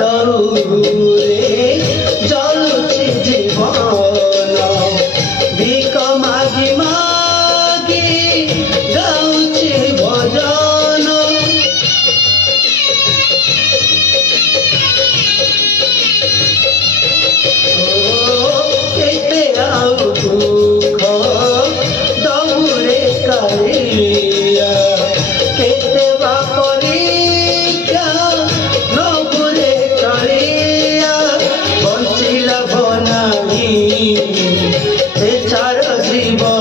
দৌড়ে জ্বলছে জীবন ভিক মাগি মাগি গাউছে ভজন কেতে আউ দুঃখ দৌড়ে কালিয়া কেতে বাপরি জীবন